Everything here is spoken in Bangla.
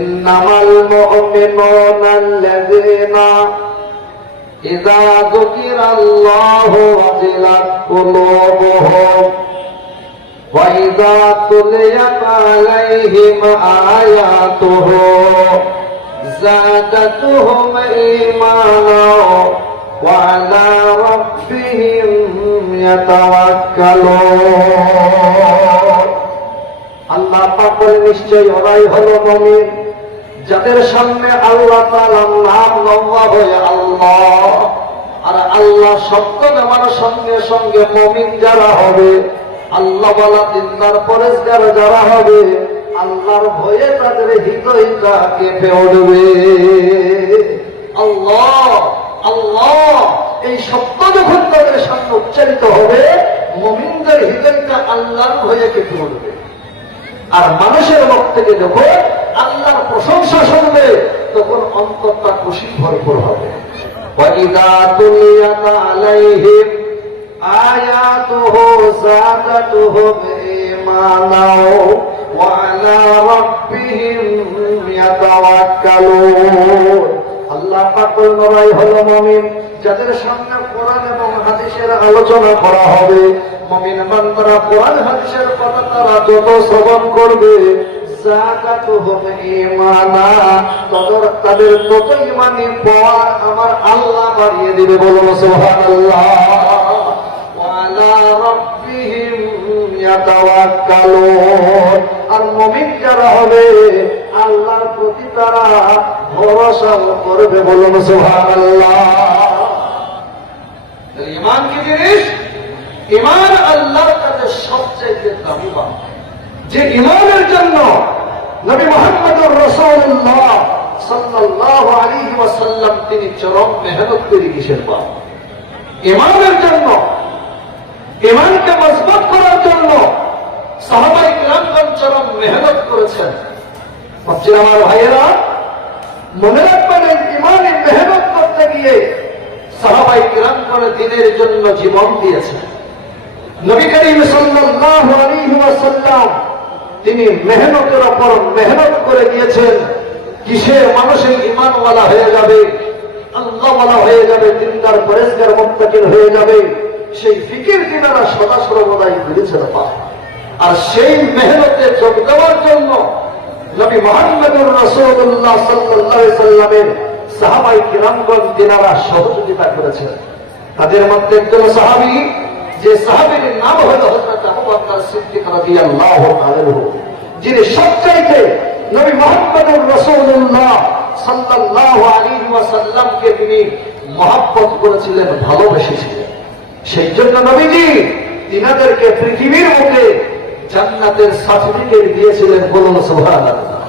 ইন্নামাল মুমিনুনা আল্লাযীনা ইযা যুকিরাল্লাহু ওয়াজিলাত কুলুবুহুম ওয়া ইযা তুলিয়াত আলাইহিম আয়াতুহু زادتهم إيمانا وعلى ربهم يتوكلون আল্লাহ পাক বলে নিশ্চয় ওরাই হলো মুমিন যাদের সামনে আল্লাহ তাআলার নাম লম্বা হয়ে আল্লাহ আর আল্লাহ শব্দ নেওয়ার সঙ্গে সঙ্গে মুমিন যারা হবে আল্লাহ ওয়ালা দিনদার পরেশগার যারা হবে আল্লাহর ভয়ে তাদের হৃদয়টা কেঁপে উঠবে। আল্লাহ আল্লাহ এই শব্দ যখন তাদের সামনে উচ্চারিত হবে মুমিনদের হৃদয়টা আল্লাহর ভয়ে কেঁপে উঠবে। আর মানুষের মুখ থেকে যখন আল্লাহর প্রশংসা শুনবে তখন অন্তরটা খুশি ভরপুর হবে। ওয়াইদা তুলিয়াত আলাইহিম আয়াতুহু যাদাতুহুম ঈমানা ওয়া আলা রাব্বিহিম ইয়াতাওয়াক্কালুন। আল্লাহ পাক বলেন হলো মুমিন যাদের সামনে কোরআন এবং হাদিসের আলোচনা করা হবে মুমিন বান্দারা কোরআন হাদিসের কথা তারা যত শ্রবণ করবে যাকাতুহুম ঈমানা তাদের তত ঈমানি পাওয়া আমার আল্লাহ বাড়িয়ে দিবে। বলুন সুবহানাল্লাহ। ওয়া আলা রাব্বিহিম ইয়াতাওয়াক্কালুন। আর মুমিন যারা হবে আল্লাহর প্রতি তারা ভরসা করবে। বলুন সুবহানাল্লাহ। ঈমান কি জিনিস? ঈমান আল্লাহর কাছে সবচেয়ে দামি বাত। যে ঈমানের জন্য নবী মুহাম্মদুর রাসূলুল্লাহ সাল্লাল্লাহু আলাইহি ওয়াসাল্লাম তিনি চরম মেহনত করে কিসের বাত? ঈমানের জন্য, ঈমানকে মজবুত করার জন্য সাহাবায়ে কিরামগণ চরম মেহনত করেছেন। আমার ভাইয়েরা মনে রাখবেন এই ঈমানে মেহনত করতে গিয়ে সাহাবায়ে কিরামগণ দ্বীনের জন্য জীবন দিয়েছেন। নবী করিম সাল্লাল্লাহু আলাইহি ওয়াসাল্লাম তিনি মেহনতের উপর মেহনত করে গিয়েছেন। কিসের মানুষের ঈমানওয়ালা হয়ে যাবে, আল্লাহওয়ালা হয়ে যাবে, দিনদার পরেশগার মুত্তাকিন হয়ে যাবে, সেই ফিকির তিনারা সদা সর্বদাই বুঝেছেন। আর সেই মেহনতে যোগ দেওয়ার জন্য নবী মুহাম্মদুর রাসূলুল্লাহ সাল্লাল্লাহু আলাইহি সাল্লামের সাহাবায়ে কিরামগণ তিনারা সহযোগিতা করেছেন। তাদের মধ্যে একজন সাহাবী, যে সাহাবীর নাম হলো হযরত আবু বকর সিদ্দিক রাদিয়াল্লাহু আনহু, যিনি সবচাইতে নবী মুহাম্মদুর রাসূলুল্লাহ সাল্লাল্লাহু আলাইহি ওয়াসাল্লামকে তিনি মহব্বত করেছিলেন, ভালোবেসেছিলেন। সেই জন্য নবীজি তিনাদেরকে পৃথিবীর মধ্যে জান্নাতের সার্টিফিকেট দিয়েছিলেন। বলুন সুবহানাল্লাহ।